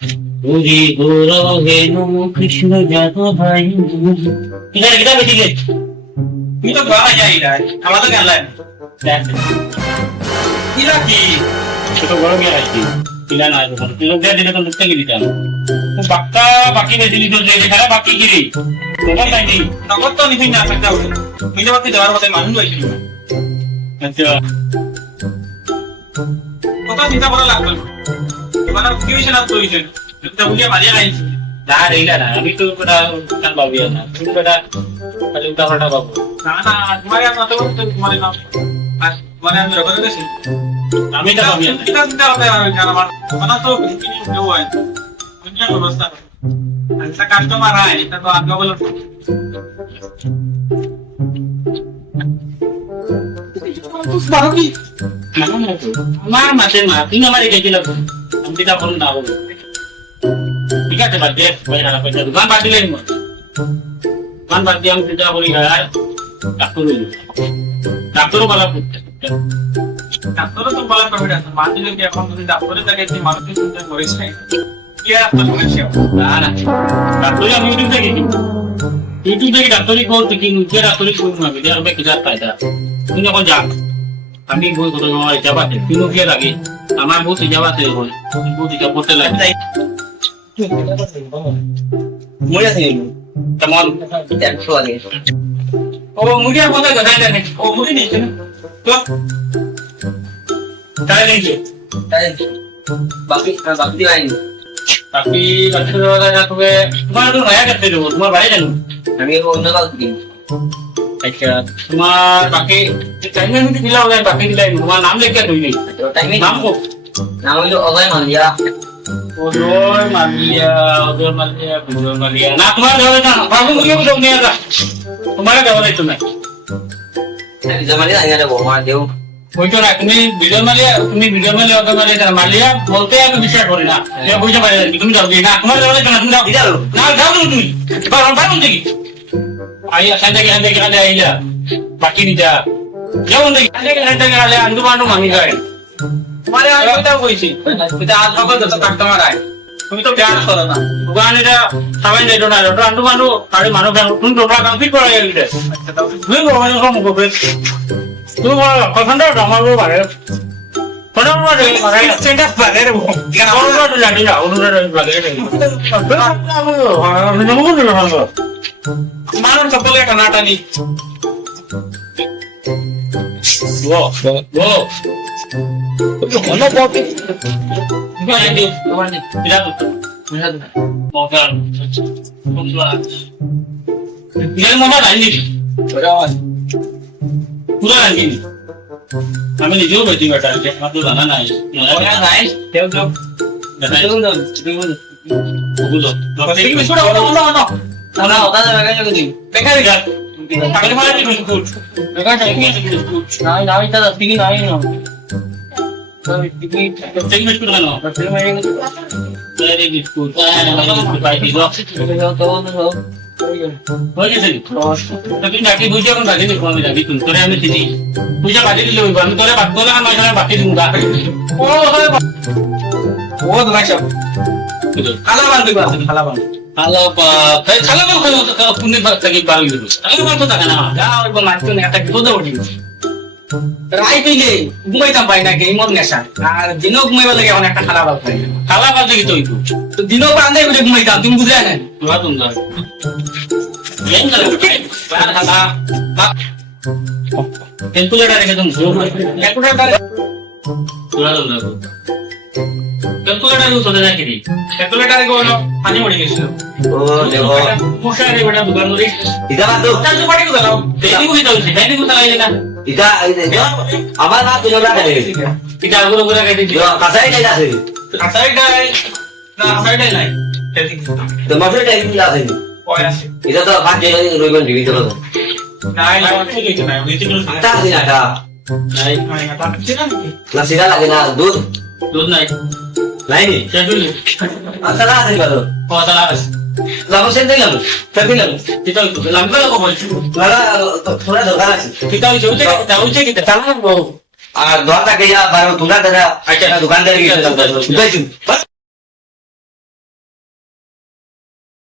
হরি গোর হেনু কৃষ্ণ যাদব ভাই কিনারে কিটা বেশি গে তুই তো গাওয়া যাই না আমার তো গান লাগে কিলা কি ছোট বড় গে আসি কিলা না তো তুই লোক দিলে তো লুকতে গেলি তা বাক্কা বাকি বেশি দিল যে খারাপ বাকি গিরি তোমরা তাই নি নগদ তো নিবি না একটা মিলে বাকি দেওয়ার মতো মানুষ হইছিল আচ্ছা কত চিন্তা করা লাগলো তোমার কি হইছে না তো হইছে এটা বুঝে মারিয়া আইছি না রেইলা না আমি তো বড় কান বাবিয়া না তুমি বড় খালি উল্টা পাল্টা বাবু না না তোমার মত তো তোমার নাম আর মানে আমি রকম গেছি আমি তো বাবিয়া না এটা চিন্তা হবে আর আমার মানে তো কিছু নেই হয় দুনিয়া অবস্থা আচ্ছা কাস্টমার আয় এটা তো আগে বলো তুই বারো কি না না আমার মাসে মা তুই আমার এই গেছিল আমি এটা বলুন না বলুন ঠিক আছে বাদ দে পয়সা না পয়সা দোকান বাদ দিলেন দোকান বাদ দিয়ে আমি চিন্তা করি আর ডাক্তারও বলা করতে ডাক্তারও তো বলা করবে বাদ দিলে কি এখন যদি ডাক্তারের জায়গায় যে মানুষ চিন্তা করিস কি আর আপনার সমস্যা না না ডাক্তারই আমি ইউটিউব থেকে ডাক্তারি করতে কি মুখে ডাক্তারি করবো না বিদ্যার হবে কিজার ফায়দা তুমি যখন যান আমি বই কত আমার ইচ্ছা আছে তুমি মুখে লাগে আমার বহুত ইচ্ছা আছে বল বহুত ইচ্ছা করতে লাগে মই আছে কেমন 100 আগে ও মুড়িয়া বলে কথা জানে ও মুড়ি নিছে তো তাই নিছে তাই বাকি বাকি আইনি বাকি লক্ষ্য দাদা তুমি তোমার তো নয়া করতে দেবো তোমার ভাই জানো আমি অন্য কাল থেকে আচ্ছা তোমার বাকি টাইমে আমি দিলা হবে বাকি দিলাই তোমার নাম লিখে দই নেই টাইমে নাম কো নাম হলো অজয় মালিয়া অজয় মালিয়া না তোমার দেওয়া না বাবু মুখে বুঝো নিয়ে যা তোমার দেওয়া নাই তুমি অজয় মালিয়া আইনা দেবো মা দেও ওইতো না তুমি ভিডিও মালিয়া অজয় মালিয়া বলতে আমি বিশ্বাস করি না বুঝতে পারি তুমি যাও না তোমার দেওয়া না তুমি যাও না যাও তুমি বারণ দেখি आई असांजा के हंदे के हंदे आइला बाकी नहीं जा जाओ नहीं हंदे के हंदे अंडू बांडू मांगी गए तुम्हारे आज बेटा कोई सी बेटा आज खबर तो तक तुम्हारा है तुम तो प्यार करो ना दुकान এটা সবাই নেই না अंडू बांडू কারে মানো কেন তুমি টোটা কমপ্লিট করে গেলে আচ্ছা দাও তুমি বলো কম করবে তুমি কথাটা আমারও পারে কোন মানে মানে স্ট্যান্ডার্ড পারে রে কেন ওরা তো জানি না ওরা লাগে রে আমি মানুষ সকলে টানাটানি ও ও অন্য কপি গাড়ি তোমার নি বিরাট বিরাট মগার কোনলা এর মমা লাইনি ওরা পুরো লাইনি আমি নিজেও বেটি বেটা আমার তো জানা নাই ওরা নাই তেও তো ওগুলো ঠিক আছে না না না ওটা দেখা যাবে কি দেখা দিগা তাহলে মানে কি স্কুল দেখা যায় কি স্কুল না না এটা দিকে নাই না তো দিকে চেক মিস করে না চেক মারি ভেরি গুড স্কুল না পাই দিও তো হয়ে গেছে তুমি নাকি বুঝে কোন বাজি দেখো আমি যাবি তুমি তোরে আমি দিদি বুঝা বাজি দিলে আমি তোরে বাদ বলা না আমি বাকি দিমু দা ও হয় ও তোমার সব খালা বাদ দিবা খালা বাদ Halo Pak, saya kalau kalau punya lagi baru itu, kalau kan tuh tak kena, ya ibu mantu nih kata gitu dah udah. Rai pilih, gue tambahin lagi imut nggak Dino gue lagi orang kata kalah banget gitu itu. Dino pandai udah gue tahu, tunggu deh nih. Dua tunggu. Yang kalau pada kata, Pak, calculator itu tunggu. Calculator. Dua tunggu. Calculator use হতে যায় কি ক্যালকুলেটরে কোন পানি পড়ে গেছিল ও দেখো মুশারে বড় দোকান ধরে ইদা বাদ দাও তাহলে পানি কোথাও তেনি কোথাও হইছে তেনি কোথাও লাগে না ইদা আমার না তুই না দেবে ইদা গুলো গুলো কেটে দিও কাসাই নাই আছে কাসাই নাই না কাসাই নাই তো মাসে টাইম দিলা আছে ওই আছে ইদা তো ভাগ দিয়ে রইবেন দিবি চলো নাই না ঠিক আছে না ওই তো তা দিনা তা নাই তা না সিরা লাগে না দুধ দুধ নাই লাইনি সেগুলি আতলা আছে ভালো ও আতলা আছে লাভ সেন্টাই লাভ সেন্টাই লাভ এটা লাম্বা লোক বলছি লাগা থোড়া দরকার আছে কিতা হইছে কিতা চালা আর দোকানটা কে যা বারো তোমরা দাদা আচ্ছা দোকানদার কি বুঝাইছি বাস